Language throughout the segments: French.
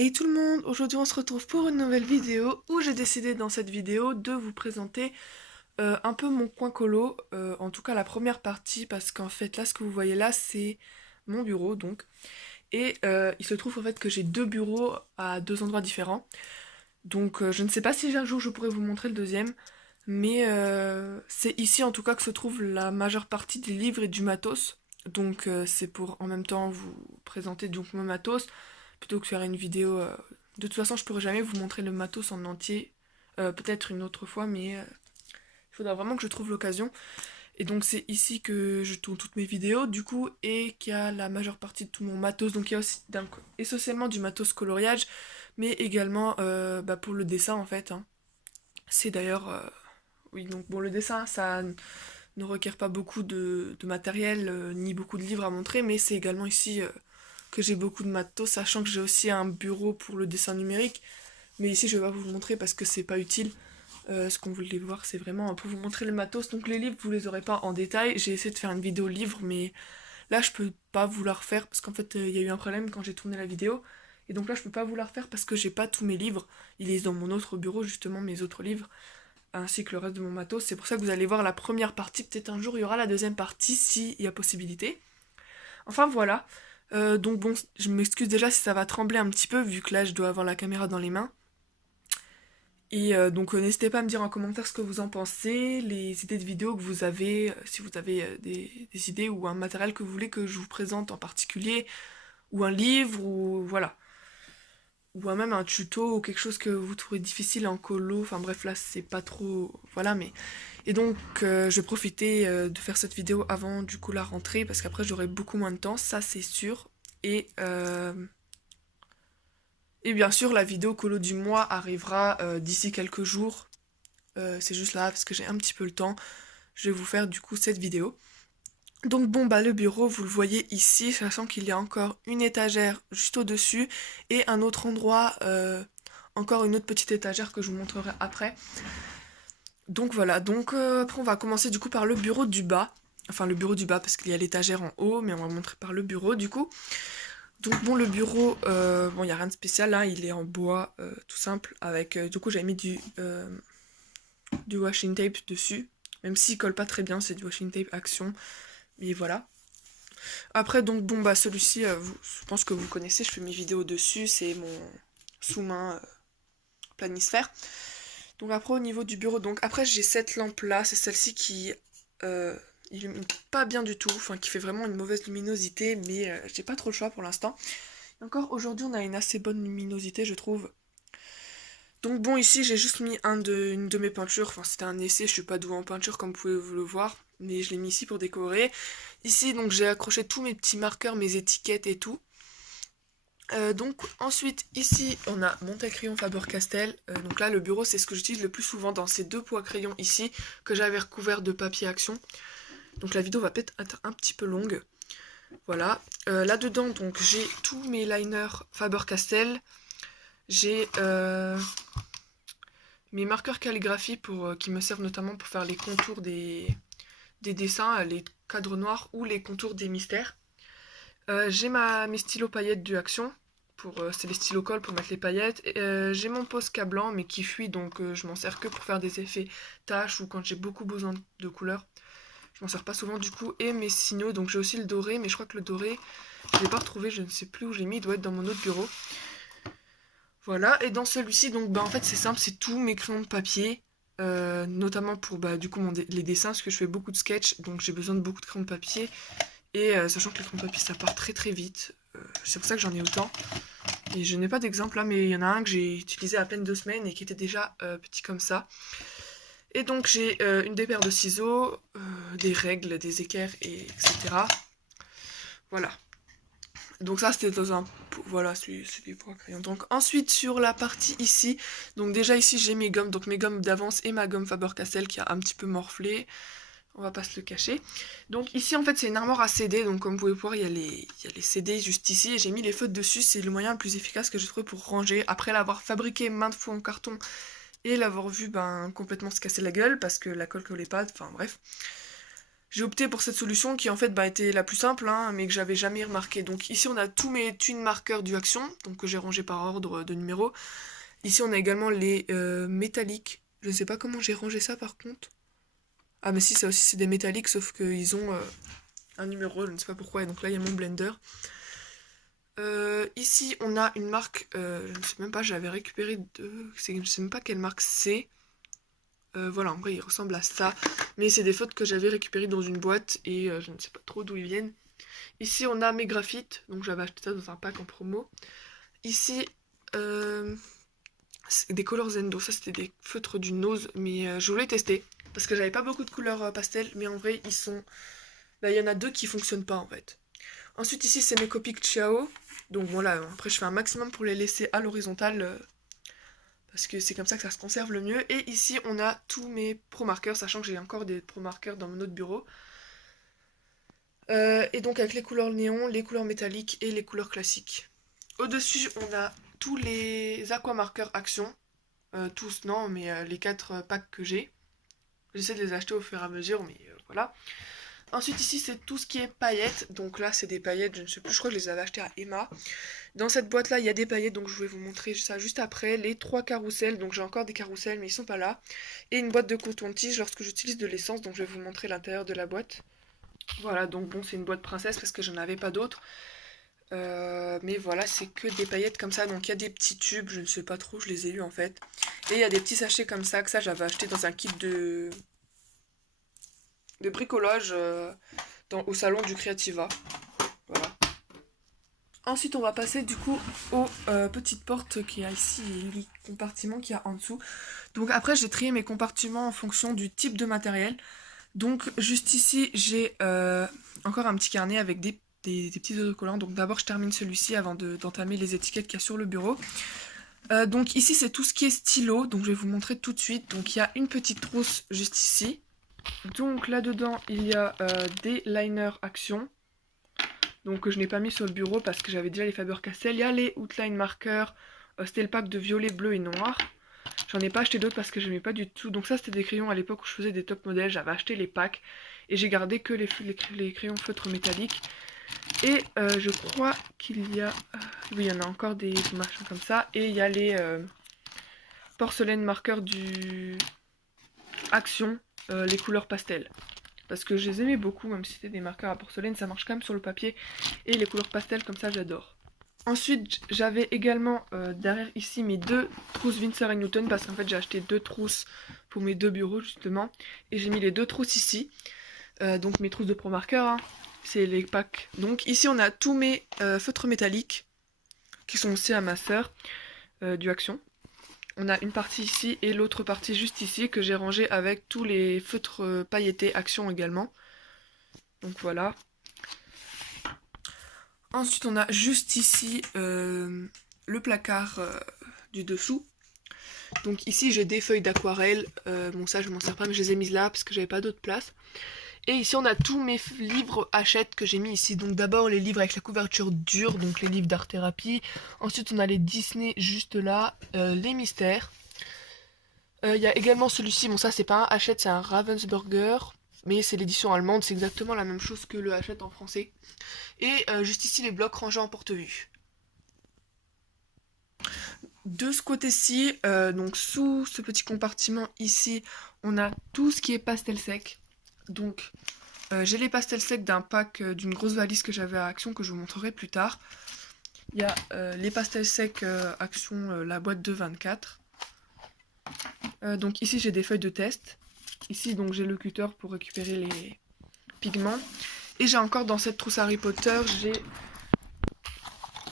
Hey tout le monde, aujourd'hui on se retrouve pour une nouvelle vidéo où j'ai décidé dans cette vidéo de vous présenter un peu mon coin colo, en tout cas la première partie parce qu'en fait là ce que vous voyez là c'est mon bureau donc et il se trouve en fait que j'ai deux bureaux à deux endroits différents donc je ne sais pas si un jour je pourrais vous montrer le deuxième mais c'est ici en tout cas que se trouve la majeure partie des livres et du matos donc c'est pour en même temps vous présenter donc mon matos plutôt que faire une vidéo. De toute façon, je pourrais jamais vous montrer le matos en entier. Peut-être une autre fois, mais il faudra vraiment que je trouve l'occasion. Et donc c'est ici que je tourne toutes mes vidéos, du coup, et qu'il y a la majeure partie de tout mon matos. Donc il y a aussi essentiellement du matos coloriage, mais également pour le dessin en fait, hein. C'est d'ailleurs... oui, donc bon, le dessin, ça ne requiert pas beaucoup de matériel, ni beaucoup de livres à montrer, mais c'est également ici que j'ai beaucoup de matos, sachant que j'ai aussi un bureau pour le dessin numérique. Mais ici, je vais pas vous le montrer parce que c'est pas utile. Ce qu'on voulait voir, c'est vraiment pour vous montrer le matos. Donc les livres, vous les aurez pas en détail. J'ai essayé de faire une vidéo livre, mais là, je peux pas vous la refaire parce qu'en fait, il y a eu un problème quand j'ai tourné la vidéo. Et donc là, je peux pas vous la refaire parce que j'ai pas tous mes livres. Ils sont dans mon autre bureau, justement, mes autres livres, ainsi que le reste de mon matos. C'est pour ça que vous allez voir la première partie. Peut-être un jour, il y aura la deuxième partie, s'il y a possibilité. Enfin voilà. Donc bon, je m'excuse déjà si ça va trembler un petit peu, vu que là je dois avoir la caméra dans les mains. Et donc n'hésitez pas à me dire en commentaire ce que vous en pensez, les idées de vidéos que vous avez, si vous avez des idées ou un matériel que vous voulez que je vous présente en particulier, ou un livre, ou voilà. Ou même un tuto, ou quelque chose que vous trouvez difficile en colo, enfin bref là c'est pas trop... Voilà mais... Et donc je vais profiter de faire cette vidéo avant du coup la rentrée, parce qu'après j'aurai beaucoup moins de temps, ça c'est sûr. Et... Et bien sûr, la vidéo colo du mois arrivera d'ici quelques jours. C'est juste là parce que j'ai un petit peu le temps. Je vais vous faire du coup cette vidéo. Donc bon, bah le bureau, vous le voyez ici, sachant qu'il y a encore une étagère juste au-dessus et un autre endroit, encore une autre petite étagère que je vous montrerai après. Donc voilà, donc après on va commencer du coup par le bureau du bas. Enfin le bureau du bas parce qu'il y a l'étagère en haut, mais on va montrer par le bureau du coup. Donc bon, le bureau, bon, il n'y a rien de spécial, là, il est en bois, tout simple, avec, du coup, j'avais mis du washing tape dessus, même s'il colle pas très bien, c'est du washing tape Action, mais voilà. Après, donc bon, bah celui-ci, je pense que vous connaissez, je fais mes vidéos dessus, c'est mon sous-main planisphère. Donc après, au niveau du bureau, donc après, j'ai cette lampe-là, c'est celle-ci qui illumine pas bien du tout, enfin, qui fait vraiment une mauvaise luminosité, mais j'ai pas trop le choix pour l'instant. Encore aujourd'hui, on a une assez bonne luminosité, je trouve. Donc bon, ici, j'ai juste mis une de mes peintures. Enfin, c'était un essai, je suis pas douée en peinture, comme vous pouvez vous le voir. Mais je l'ai mis ici pour décorer. Ici, donc, j'ai accroché tous mes petits marqueurs, mes étiquettes et tout. Donc ensuite, ici, on a mon crayon Faber-Castell. Donc là, le bureau, c'est ce que j'utilise le plus souvent dans ces deux poids crayons ici, que j'avais recouvert de papier Action. Donc la vidéo va peut-être être un petit peu longue. Voilà. Là-dedans, donc, j'ai tous mes liners Faber-Castell. J'ai mes marqueurs calligraphie qui me servent notamment pour faire les contours des dessins, les cadres noirs ou les contours des mystères. J'ai mes stylos paillettes de Action, c'est les stylos colle pour mettre les paillettes. J'ai mon Posca blanc mais qui fuit, donc je m'en sers que pour faire des effets taches ou quand j'ai beaucoup besoin de couleurs. Je m'en sers pas souvent du coup. Et mes signaux, donc j'ai aussi le doré, mais je crois que le doré, je l'ai pas retrouvé, je ne sais plus où je l'ai mis, il doit être dans mon autre bureau. Voilà, et dans celui-ci, donc en fait c'est simple, c'est tous mes crayons de papier, notamment pour du coup les dessins, parce que je fais beaucoup de sketch, donc j'ai besoin de beaucoup de crayons de papier, et sachant que les crayons de papier ça part très très vite, c'est pour ça que j'en ai autant. Et je n'ai pas d'exemple là, mais il y en a un que j'ai utilisé à peine 2 semaines et qui était déjà petit comme ça. Et donc j'ai des paires de ciseaux, des règles, des équerres, etc. Voilà. Donc ça c'était dans un... Voilà, c'est des points crayons. Donc ensuite sur la partie ici, donc déjà ici j'ai mes gommes, donc mes gommes d'avance et ma gomme Faber-Castell qui a un petit peu morflé. On va pas se le cacher. Donc ici en fait c'est une armoire à CD, donc comme vous pouvez voir il y a les CD juste ici et j'ai mis les feutres dessus, c'est le moyen le plus efficace que j'ai trouvé pour ranger. Après l'avoir fabriqué maintes fois en carton et l'avoir vu complètement se casser la gueule parce que la colle collait pas, enfin bref. J'ai opté pour cette solution qui en fait était la plus simple, hein, mais que j'avais jamais remarqué. Donc ici on a tous mes twin marqueurs du Action, donc que j'ai rangé par ordre de numéro. Ici on a également les métalliques. Je ne sais pas comment j'ai rangé ça par contre. Ah mais si, ça aussi c'est des métalliques, sauf qu'ils ont un numéro, je ne sais pas pourquoi. Et donc là il y a mon blender. Ici on a une marque, je ne sais même pas, j'avais récupéré de... Je ne sais même pas quelle marque c'est. Voilà, en vrai il ressemble à ça. Mais c'est des photos que j'avais récupérées dans une boîte et je ne sais pas trop d'où ils viennent. Ici on a mes graphites, donc j'avais acheté ça dans un pack en promo. Ici, c'est des Color Zendo, ça c'était des feutres du Nose, mais je voulais tester. Parce que j'avais pas beaucoup de couleurs pastel, mais en vrai ils sont... Là il y en a deux qui fonctionnent pas en fait. Ensuite ici c'est mes Copic Ciao. Donc voilà, après je fais un maximum pour les laisser à l'horizontale. Parce que c'est comme ça que ça se conserve le mieux. Et ici on a tous mes pro marqueurs, sachant que j'ai encore des pro marqueurs dans mon autre bureau. Et donc avec les couleurs néon, les couleurs métalliques et les couleurs classiques. Au-dessus on a tous les aquamarqueurs Action. Tous non, mais les 4 packs que j'ai. J'essaie de les acheter au fur et à mesure, mais voilà. Ensuite ici c'est tout ce qui est paillettes. Donc là c'est des paillettes, je ne sais plus, je crois que je les avais achetées à Emma. Dans cette boîte là il y a des paillettes, donc je vais vous montrer ça juste après. Les 3 carousels, donc j'ai encore des carousels mais ils sont pas là. Et une boîte de coton-tige lorsque j'utilise de l'essence, donc je vais vous montrer l'intérieur de la boîte. Voilà, donc bon c'est une boîte princesse parce que j'en avais pas d'autres. Mais voilà, c'est que des paillettes comme ça, donc il y a des petits tubes, je ne sais pas trop, je les ai eus en fait. Et il y a des petits sachets comme ça, que ça j'avais acheté dans un kit de bricolage au salon du Creativa. Voilà. Ensuite on va passer du coup aux petites portes qu'il y a ici et les compartiments qu'il y a en dessous. Donc après j'ai trié mes compartiments en fonction du type de matériel. Donc juste ici j'ai encore un petit carnet avec des petits autocollants. Donc d'abord je termine celui-ci avant d'entamer les étiquettes qu'il y a sur le bureau. Donc ici c'est tout ce qui est stylo, donc je vais vous montrer tout de suite. Donc il y a une petite trousse juste ici. Donc là-dedans il y a des liners Action. Donc que je n'ai pas mis sur le bureau parce que j'avais déjà les Faber-Castell. Il y a les outline markers, c'était le pack de violet, bleu et noir. J'en ai pas acheté d'autres parce que je n'aimais pas du tout. Donc ça c'était des crayons à l'époque où je faisais des top modèles, j'avais acheté les packs. Et j'ai gardé que les crayons feutres métalliques. Et je crois qu'il y a... oui, il y en a encore des machins comme ça. Et il y a les porcelaine marqueurs du Action, les couleurs pastel. Parce que je les aimais beaucoup, même si c'était des marqueurs à porcelaine, ça marche quand même sur le papier. Et les couleurs pastel comme ça, j'adore. Ensuite, j'avais également derrière ici mes 2 trousses Winsor & Newton. Parce qu'en fait, j'ai acheté 2 trousses pour mes 2 bureaux, justement. Et j'ai mis les 2 trousses ici. Donc mes trousses de pro marqueurs, hein. C'est les packs. Donc ici, on a tous mes feutres métalliques. Qui sont aussi à ma sœur, du Action. On a une partie ici et l'autre partie juste ici que j'ai rangée avec tous les feutres pailletés Action également. Donc voilà. Ensuite on a juste ici le placard du dessous. Donc ici j'ai des feuilles d'aquarelle. Bon ça je m'en sers pas mais je les ai mises là parce que j'avais pas d'autre place. Et ici on a tous mes livres Hachette que j'ai mis ici. Donc d'abord les livres avec la couverture dure, donc les livres d'art-thérapie. Ensuite on a les Disney juste là, les mystères. Il y a également celui-ci, bon ça c'est pas un Hachette, c'est un Ravensburger. Mais c'est l'édition allemande, c'est exactement la même chose que le Hachette en français. Et juste ici les blocs rangés en porte-vue. De ce côté-ci, donc sous ce petit compartiment ici, on a tout ce qui est pastel sec. Donc j'ai les pastels secs d'un pack d'une grosse valise que j'avais à Action que je vous montrerai plus tard. Il y a les pastels secs Action, la boîte de 24. Donc ici j'ai des feuilles de test. Ici donc j'ai le cutter pour récupérer les pigments. Et j'ai encore dans cette trousse Harry Potter, j'ai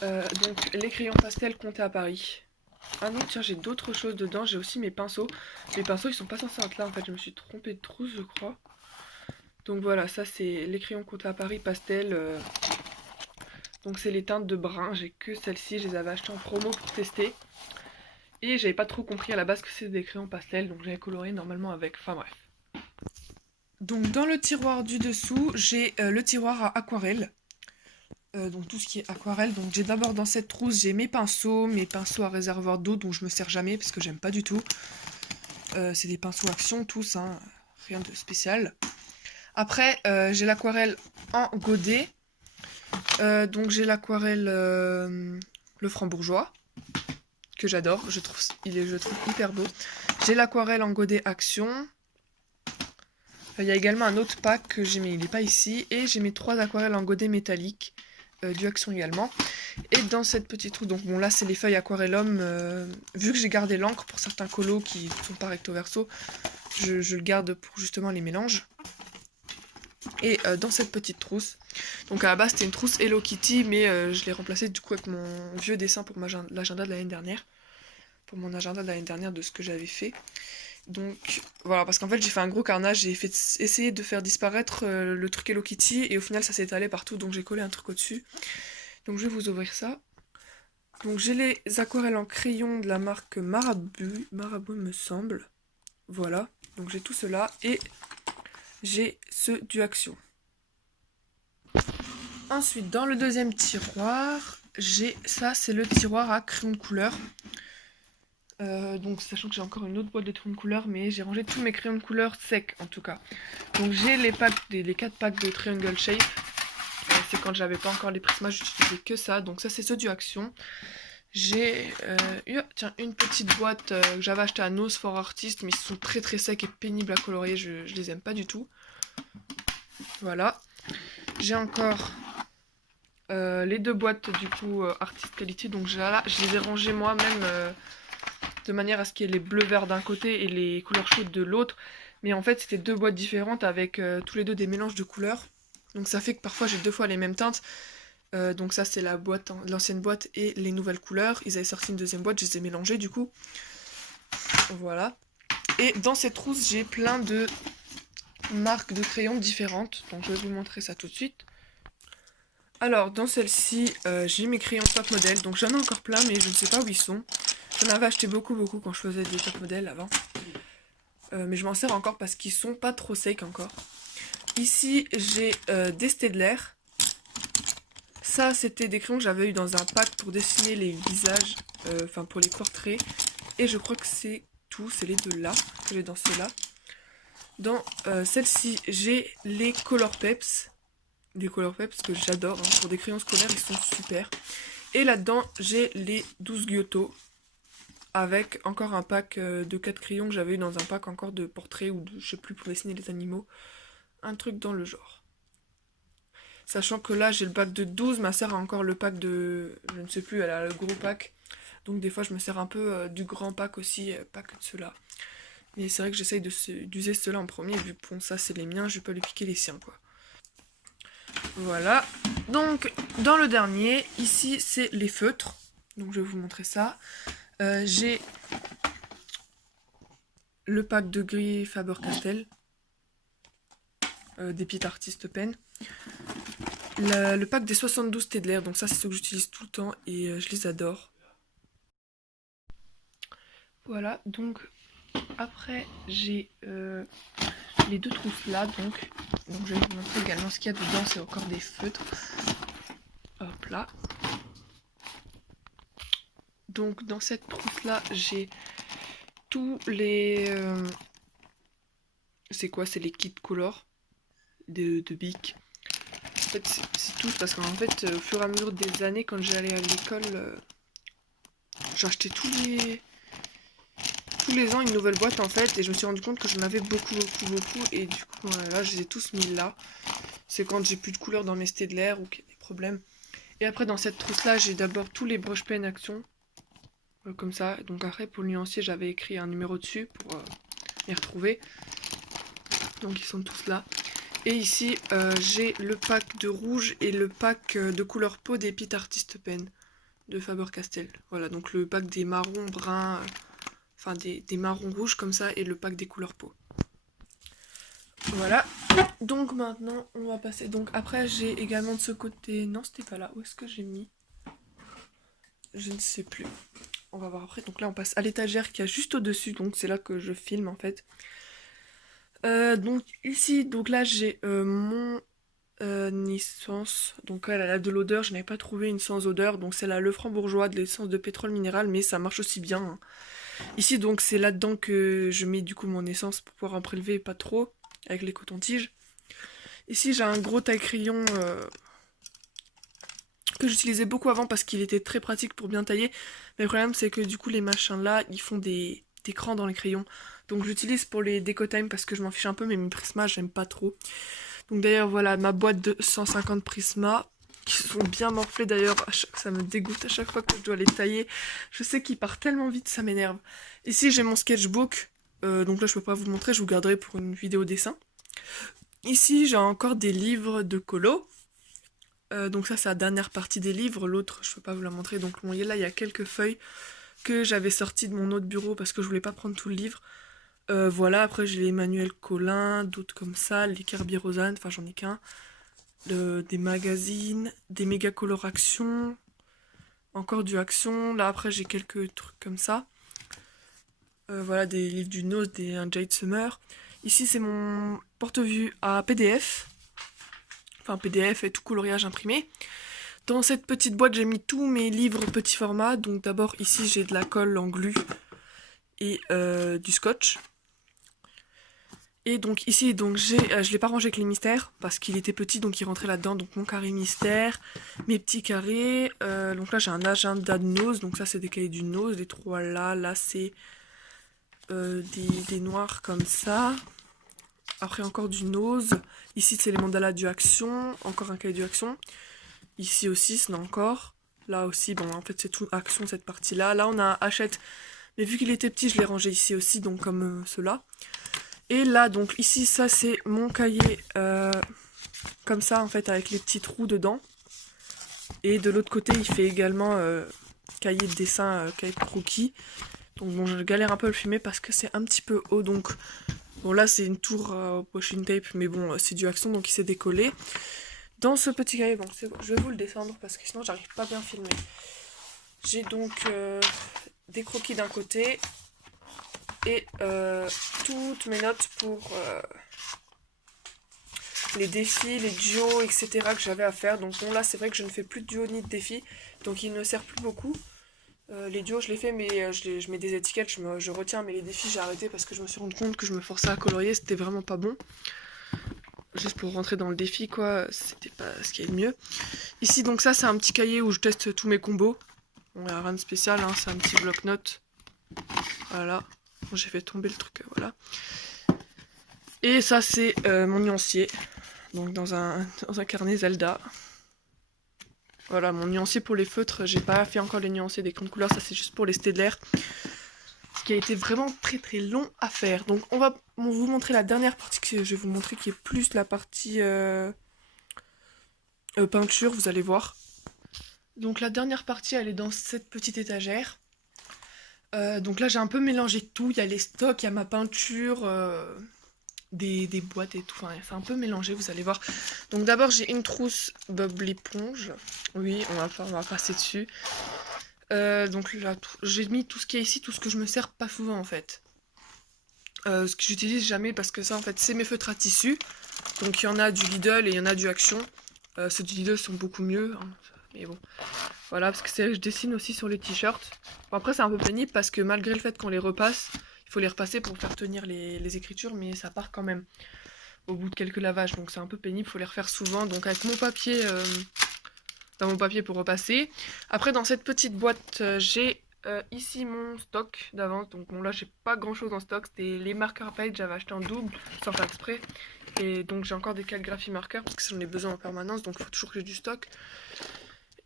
donc les crayons pastel comptés à Paris. Ah non tiens j'ai d'autres choses dedans, j'ai aussi mes pinceaux. Les pinceaux ils sont pas censés être là en fait, je me suis trompée de trousse je crois. Donc voilà, ça c'est les crayons comptés à Paris pastel. Donc c'est les teintes de brun, j'ai que celles-ci, je les avais achetées en promo pour tester. Et j'avais pas trop compris à la base que c'était des crayons pastel, donc j'avais coloré normalement avec, enfin bref. Donc dans le tiroir du dessous, j'ai le tiroir à aquarelle. Donc tout ce qui est aquarelle, donc j'ai d'abord dans cette trousse, j'ai mes pinceaux à réservoir d'eau dont je me sers jamais parce que j'aime pas du tout. C'est des pinceaux Action tous, hein, rien de spécial. Après, j'ai l'aquarelle en godet. Donc j'ai l'aquarelle le Franc-Bourgeois, que j'adore, je trouve hyper beau. J'ai l'aquarelle en godet Action. Il y a également un autre pack que j'ai mis, il n'est pas ici. Et j'ai mes 3 aquarelles en godet métallique, du Action également. Et dans cette petite trousse, donc bon là c'est les feuilles aquarellum. Vu que j'ai gardé l'encre pour certains colos qui sont pas recto verso, je le garde pour justement les mélanges. Et dans cette petite trousse, donc à la base c'était une trousse Hello Kitty, mais je l'ai remplacée du coup avec mon vieux dessin pour l'agenda de l'année dernière. Pour mon agenda de l'année dernière de ce que j'avais fait. Donc voilà, parce qu'en fait j'ai fait un gros carnage, j'ai essayé de faire disparaître le truc Hello Kitty et au final ça s'est étalé partout, donc j'ai collé un truc au-dessus. Donc je vais vous ouvrir ça. Donc j'ai les aquarelles en crayon de la marque Marabout me semble. Voilà, donc j'ai tout cela et j'ai ceux du Action. Ensuite, dans le deuxième tiroir, j'ai ça, c'est le tiroir à crayons de couleur. Donc sachant que j'ai encore une autre boîte de crayons de couleur, mais j'ai rangé tous mes crayons de couleur secs en tout cas. Donc j'ai les 4 packs de Triangle Shape. C'est quand j'avais pas encore les Prisma, j'utilisais que ça. Donc ça c'est ceux du Action. J'ai une petite boîte que j'avais acheté à Nose for Artist, mais ils sont très très secs et pénibles à colorier, je les aime pas du tout. Voilà. J'ai encore les 2 boîtes du coup Artist Quality, donc là je les ai rangées moi-même de manière à ce qu'il y ait les bleus verts d'un côté et les couleurs chaudes de l'autre. Mais en fait c'était 2 boîtes différentes avec tous les 2 des mélanges de couleurs. Donc ça fait que parfois j'ai 2 fois les mêmes teintes. Donc ça c'est la boîte, l'ancienne boîte et les nouvelles couleurs. Ils avaient sorti une deuxième boîte, je les ai mélangées du coup. Voilà. Et dans cette trousse j'ai plein de marques de crayons différentes. Donc je vais vous montrer ça tout de suite. Alors dans celle-ci j'ai mes crayons top modèle. Donc j'en ai encore plein mais je ne sais pas où ils sont. J'en avais acheté beaucoup quand je faisais des top modèles avant. Mais je m'en sers encore parce qu'ils sont pas trop secs encore. Ici j'ai des Staedtler. Ça c'était des crayons que j'avais eu dans un pack pour dessiner les visages, enfin pour les portraits. Et je crois que c'est tout, c'est les 2 là que j'ai dans ceux-là. Dans celle-ci j'ai les Color Peps. Des Color Peps que j'adore, hein. Pour des crayons scolaires ils sont super. Et là-dedans j'ai les 12 Giotto. Avec encore un pack de 4 crayons que j'avais eu dans un pack encore de portraits ou de, je sais plus, pour dessiner les animaux. Un truc dans le genre. Sachant que là j'ai le pack de 12, ma soeur a encore le pack de, je ne sais plus, elle a le gros pack. Donc des fois je me sers un peu du grand pack aussi, pas que de ceux-là. Mais c'est vrai que j'essaye d'user ceux-là en premier, vu que bon, ça c'est les miens, je vais pas lui piquer les siens quoi. Voilà. Donc dans le dernier, ici c'est les feutres. Donc je vais vous montrer ça. J'ai le pack de gris Faber-Castell, des Pit Artist Pen. Le pack des 72 Staedtler, donc ça c'est ce que j'utilise tout le temps et je les adore. Voilà, donc après j'ai les 2 trousses là, donc je vais vous montrer également ce qu'il y a dedans, c'est encore des feutres. Hop là. Donc dans cette trousse là j'ai tous les... c'est quoi? C'est les kits color de Bic. En fait c'est tous parce qu'en fait au fur et à mesure des années quand j'allais à l'école j'achetais tous les ans une nouvelle boîte en fait et je me suis rendu compte que j'en avais beaucoup et du coup là je les ai tous mis là. C'est quand j'ai plus de couleurs dans mes Staedtler ou qu'il y a des problèmes. Et après dans cette trousse là j'ai d'abord tous les brush pen Action. Comme ça, donc après pour le nuancier j'avais écrit un numéro dessus pour les retrouver. Donc ils sont tous là. Et ici j'ai le pack de rouge et le pack de couleur peau des Pit Artist Pen de Faber-Castell. Voilà, donc le pack des marrons bruns, enfin des marrons rouges comme ça et le pack des couleurs peau. Voilà, donc maintenant on va passer, donc après j'ai également de ce côté, non c'était pas là, où est-ce que j'ai mis? Je ne sais plus. On va voir après. Donc là on passe à l'étagère qui est juste au-dessus. Donc c'est là que je filme en fait. Donc ici, donc là j'ai mon essence. Donc elle a de l'odeur. Je n'avais pas trouvé une sans odeur. Donc c'est la Le Franc-Bourgeois de l'essence de pétrole minéral. Mais ça marche aussi bien, hein. Ici donc c'est là-dedans que je mets du coup mon essence pour pouvoir en prélever pas trop. Avec les cotons-tiges. Ici j'ai un gros taille-crayon que j'utilisais beaucoup avant parce qu'il était très pratique pour bien tailler. Mais le problème c'est que du coup les machins là, ils font des crans dans les crayons. Donc j'utilise pour les déco-time parce que je m'en fiche un peu, mais mes Prisma j'aime pas trop. Donc d'ailleurs voilà ma boîte de 150 Prisma qui sont bien morflés d'ailleurs, ça me dégoûte à chaque fois que je dois les tailler. Je sais qu'ils partent tellement vite, ça m'énerve. Ici j'ai mon sketchbook, donc là je peux pas vous le montrer, je vous garderai pour une vidéo dessin. Ici j'ai encore des livres de colo. Donc ça c'est la dernière partie des livres, l'autre je peux pas vous la montrer. Donc bon, là il y a quelques feuilles que j'avais sorties de mon autre bureau parce que je voulais pas prendre tout le livre. Voilà, après j'ai les Emmanuel Collin, d'autres comme ça, les Kerby Rosanne, enfin j'en ai qu'un. Des magazines, des méga color action, encore du action. Là après j'ai quelques trucs comme ça. Voilà, des livres du Nose, un Jade Summer. Ici c'est mon porte-vue à PDF. Enfin PDF et tout coloriage imprimé. Dans cette petite boîte j'ai mis tous mes livres petit format. Donc d'abord ici j'ai de la colle en glu et du scotch. Et donc ici, donc je l'ai pas rangé avec les mystères parce qu'il était petit, donc il rentrait là-dedans. Donc mon carré mystère, mes petits carrés. Donc là j'ai un agenda de Nose, donc ça c'est des cahiers du Nose. Les trois là c'est des noirs comme ça. Après encore du Nose. Ici c'est les mandalas du Action, encore un cahier du Action. Ici aussi c'est encore. Là aussi, bon en fait c'est tout Action cette partie-là. Là on a Hachette, mais vu qu'il était petit je l'ai rangé ici aussi, donc comme ceux-là. Et là, donc ici, ça c'est mon cahier comme ça, en fait, avec les petits trous dedans. Et de l'autre côté, il fait également cahier de dessin, cahier de croquis. Donc bon, je galère un peu à le filmer parce que c'est un petit peu haut. Donc bon, là c'est une tour washing tape, mais bon, c'est du Action, donc il s'est décollé. Dans ce petit cahier, bon, je vais vous le descendre parce que sinon j'arrive pas bien à filmer. J'ai donc des croquis d'un côté. Et toutes mes notes pour les défis, les duos, etc. que j'avais à faire. Donc bon là c'est vrai que je ne fais plus de duos ni de défis, donc il ne sert plus beaucoup. Les duos je les fais mais je mets des étiquettes, je retiens, mais les défis j'ai arrêté parce que je me suis rendu compte que je me forçais à colorier, c'était vraiment pas bon. Juste pour rentrer dans le défi quoi, c'était pas ce qui est le mieux. Ici donc ça c'est un petit cahier où je teste tous mes combos. Bon, il n'y a rien de spécial, hein, c'est un petit bloc-notes. Voilà. Bon, j'ai fait tomber le truc, voilà. Et ça c'est mon nuancier. Donc dans un carnet Zelda. Voilà, mon nuancier pour les feutres. J'ai pas fait encore les nuanciers des crayons de couleur. Ça c'est juste pour les Staedtler. Ce qui a été vraiment très très long à faire. Donc on va vous montrer la dernière partie que je vais vous montrer, qui est plus la partie peinture, vous allez voir. Donc la dernière partie elle est dans cette petite étagère. Donc là j'ai un peu mélangé tout, il y a les stocks, il y a ma peinture, des boîtes et tout, enfin c'est un peu mélangé, vous allez voir. Donc d'abord j'ai une trousse Bob l'éponge, oui on va passer dessus. Donc là j'ai mis tout ce qui est ici, tout ce que je me sers pas souvent en fait. Ce que j'utilise jamais parce que ça en fait c'est mes feutres à tissu. Donc il y en a du Lidl et il y en a du Action. Ceux du Lidl sont beaucoup mieux, hein, mais bon. Voilà, parce que je dessine aussi sur les t-shirts. Bon, après c'est un peu pénible parce que malgré le fait qu'on les repasse, il faut les repasser pour faire tenir les écritures, mais ça part quand même au bout de quelques lavages, donc c'est un peu pénible, il faut les refaire souvent. Donc avec mon papier, dans mon papier pour repasser. Après dans cette petite boîte, j'ai ici mon stock d'avance. Donc bon là j'ai pas grand chose en stock, c'était les marqueurs à paillettes, j'avais acheté en double, sans faire exprès. Et donc j'ai encore des calligraphies marqueurs parce que j'en ai besoin en permanence, donc il faut toujours que j'ai du stock.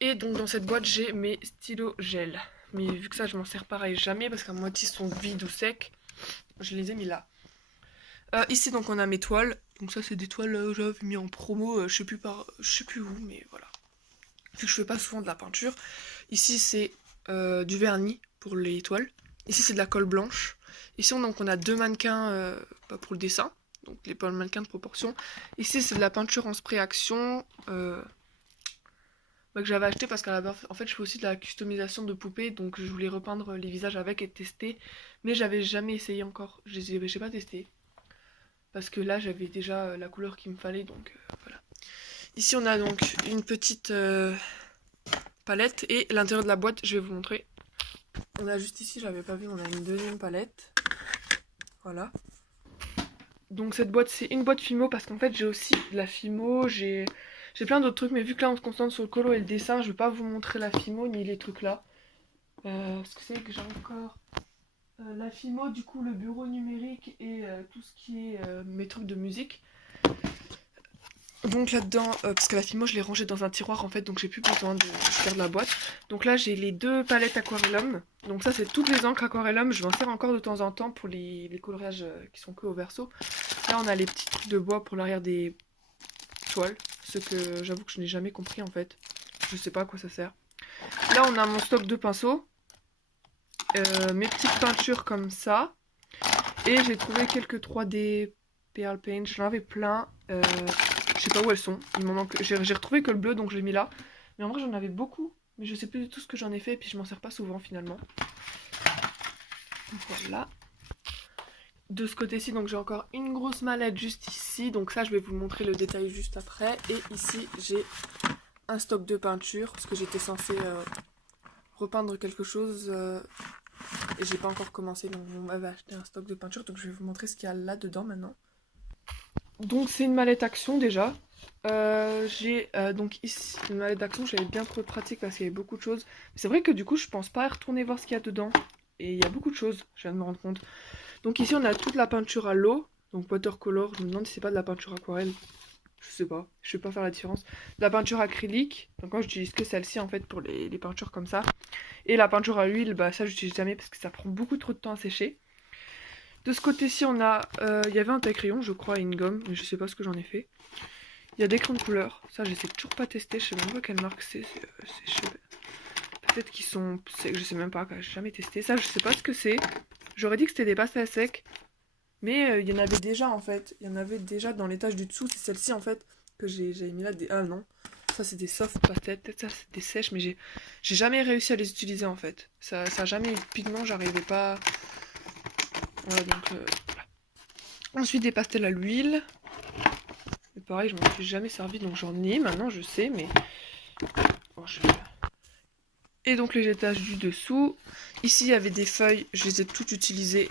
Et donc dans cette boîte j'ai mes stylos gel. Mais vu que ça je m'en sers pareil jamais parce qu'à moitié ils sont vides ou secs, je les ai mis là. Ici donc on a mes toiles. Donc ça c'est des toiles que j'avais mis en promo, je sais plus où, mais voilà. Vu que je fais pas souvent de la peinture. Ici c'est du vernis pour les toiles. Ici c'est de la colle blanche. Ici donc on a deux mannequins pour le dessin. Donc les mannequins de proportion. Ici c'est de la peinture en spray Action. Que j'avais acheté parce qu'à la base, en fait, je fais aussi de la customisation de poupées, donc je voulais repeindre les visages avec et tester, mais j'avais jamais essayé encore, j'ai pas testé, parce que là j'avais déjà la couleur qu'il me fallait, donc voilà. Ici on a donc une petite palette, et l'intérieur de la boîte, je vais vous montrer. On a juste ici, j'avais pas vu, on a une deuxième palette, voilà. Donc cette boîte, c'est une boîte Fimo parce qu'en fait j'ai aussi de la Fimo, j'ai plein d'autres trucs, mais vu que là on se concentre sur le colo et le dessin, je vais pas vous montrer la Fimo ni les trucs là. Parce que c'est que j'ai encore la Fimo, du coup le bureau numérique et tout ce qui est mes trucs de musique. Donc là-dedans, parce que la Fimo je l'ai rangée dans un tiroir en fait, donc j'ai plus besoin de faire de la boîte. Donc là j'ai les deux palettes aquarellum. Donc ça c'est toutes les encres aquarellum, je m'en sers encore de temps en temps pour les coloriages qui sont que au verso. Là on a les petits trucs de bois pour l'arrière des toiles, ce que j'avoue que je n'ai jamais compris en fait. Je sais pas à quoi ça sert. Là on a mon stock de pinceaux, mes petites peintures comme ça. Et j'ai trouvé quelques 3D Pearl Paint, j'en avais plein. Je sais pas où elles sont, il m'en manque. J'ai retrouvé que le bleu donc je l'ai mis là. Mais en vrai j'en avais beaucoup, mais je sais plus du tout ce que j'en ai fait et puis je m'en sers pas souvent finalement. Voilà. De ce côté-ci, donc j'ai encore une grosse mallette juste ici, donc ça je vais vous montrer le détail juste après. Et ici j'ai un stock de peinture, parce que j'étais censée repeindre quelque chose et j'ai pas encore commencé, donc on m'avait acheté un stock de peinture, donc je vais vous montrer ce qu'il y a là-dedans maintenant. Donc c'est une mallette action déjà. J'ai donc ici une mallette d'action, j'avais bien trouvé pratique parce qu'il y avait beaucoup de choses. C'est vrai que du coup je pense pas retourner voir ce qu'il y a dedans. Et il y a beaucoup de choses, je viens de me rendre compte. Donc ici on a toute la peinture à l'eau, donc watercolor, je me demande si c'est pas de la peinture aquarelle. Je sais pas, je sais pas faire la différence. De la peinture acrylique, donc moi j'utilise que celle-ci en fait pour les peintures comme ça. Et la peinture à l'huile, bah ça j'utilise jamais parce que ça prend beaucoup trop de temps à sécher. De ce côté-ci on a, il y avait un taille-crayon je crois et une gomme, mais je sais pas ce que j'en ai fait. Il y a des crayons de couleur, ça je sais toujours pas tester, je sais même pas quelle marque c'est, peut-être qu'ils sont, je sais même pas, j'ai jamais testé. Ça je sais pas ce que c'est, j'aurais dit que c'était des pastels secs. Mais il y en avait déjà en fait, il y en avait déjà dans l'étage du dessous, c'est celle-ci en fait que j'ai mis là, ah non, ça c'est des soft pastels, peut-être ça c'est des sèches, mais j'ai jamais réussi à les utiliser en fait, ça a jamais eu de pigment, j'arrivais pas, voilà donc voilà. Ensuite des pastels à l'huile, et pareil je m'en suis jamais servi donc j'en ai, maintenant je sais mais, bon, et donc les étages du dessous, ici il y avait des feuilles, je les ai toutes utilisées.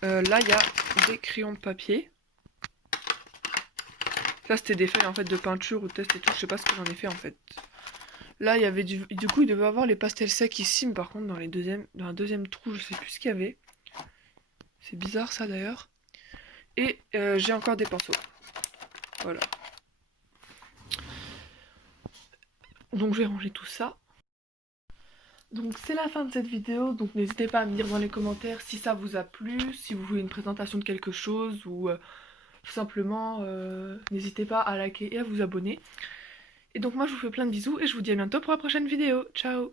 Là, il y a des crayons de papier. Ça, c'était des feuilles en fait de peinture ou de test et tout. Je sais pas ce que j'en ai fait en fait. Là, il y avait du coup, il devait avoir les pastels secs ici, mais par contre, dans un deuxième trou, je sais plus ce qu'il y avait. C'est bizarre ça d'ailleurs. Et j'ai encore des pinceaux. Voilà. Donc, je vais ranger tout ça. Donc c'est la fin de cette vidéo, donc n'hésitez pas à me dire dans les commentaires si ça vous a plu, si vous voulez une présentation de quelque chose ou tout simplement n'hésitez pas à liker et à vous abonner. Et donc moi je vous fais plein de bisous et je vous dis à bientôt pour la prochaine vidéo. Ciao!